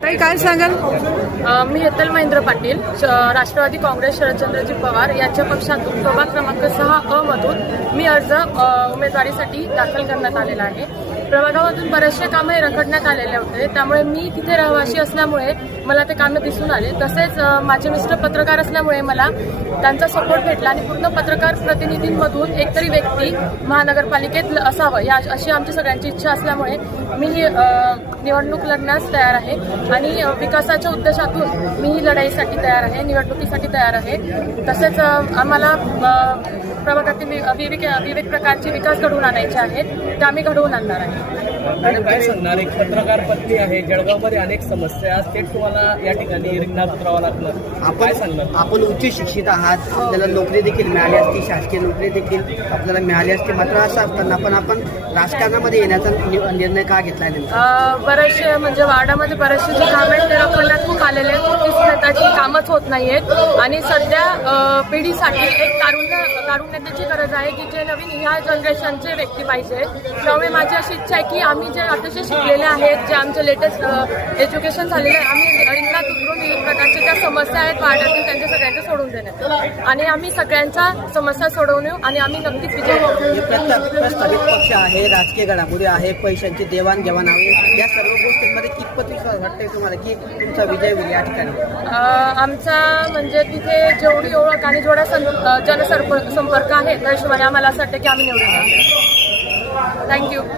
काय सांगाल? मी हेतल महेंद्र पाटील, राष्ट्रवादी काँग्रेस शरदचंद्रजी पवार यांच्या पक्षातून प्रभाग क्रमांक 6 मधून मी अर्ज उमेदवारीसाठी दाखल करण्यात आलेला आहे. प्रभागामधून बरेचसे कामे रखडण्यात आलेले होते, त्यामुळे मी तिथे रहिवासी असल्यामुळे मला ते कामे दिसून आले. तसेच माझे मिस्टर पत्रकार असल्यामुळे मला त्यांचा सपोर्ट भेटला आणि पूर्ण पत्रकार प्रतिनिधींमधून एकतरी व्यक्ती महानगरपालिकेत असावं अशी आमची सगळ्यांची इच्छा असल्यामुळे मी ही निवडणूक लढण्यास तयार आहे आणि विकासाच्या उद्देशातून मी ही लढाईसाठी तयार आहे, निवडणुकीसाठी तयार आहे. तसेच आम्हाला प्रभागातील विविध प्रकारचे विकास घडवून आणायचे आहेत, ते आम्ही घडवून आणणार आहे. आणि काय सांगणार, एक पत्रकार पत्नी आहे, जळगावमध्ये अनेक समस्या असते, तुम्हाला या ठिकाणी रिंगणात उतरावं लागलं, काय सांगणार? आपण उच्च शिक्षित आहात, आपल्याला नोकरी देखील मिळाली असती, शासकीय नोकरी देखील आपल्याला मिळाली असते. मात्र असं असताना पण आपण राजकारणामध्ये येण्याचा निर्णय का घेतला नाही? बरेचसे म्हणजे वार्डामध्ये बरेचसे जे काम आहेत ते रखडण्यात खूप आलेले आहेत. त्याची कामच होत नाहीयेत आणि सध्या पिढीसाठी एक तारुण्याची गरज आहे की जे नवीन ह्या जनरेशनचे व्यक्ती पाहिजे. त्यामुळे माझी अशी इच्छा आहे की आम्ही जे अतिशय शिकलेले आहेत, जे आमचे लेटेस्ट एज्युकेशन झालेले आहे, आम्ही रिंगणात उतरून विविध प्रकारच्या ज्या समस्या आहेत वार्डातील त्यांच्या सगळ्यांच्या सोडून देण्यात आणि आम्ही सगळ्यांच्या समस्या सोडवून येऊ आणि आम्ही नक्कीच विजय करू. प्रस्तावित पक्ष आहे, राजकीय घडामोडी आहे, पैशांची देवाणघेवाण आहे, या सर्व गोष्टींमध्ये कितपत विश्वास वाटतंय तुम्हाला की तुमचा विजय होईल या ठिकाणी? आमचा म्हणजे तिथे जेवढी ओळख आणि जेवढा जनसंपर्क आहे त्या हिशोबाने आम्हाला असं वाटतं की आम्ही निवडून येऊ. थँक्यू.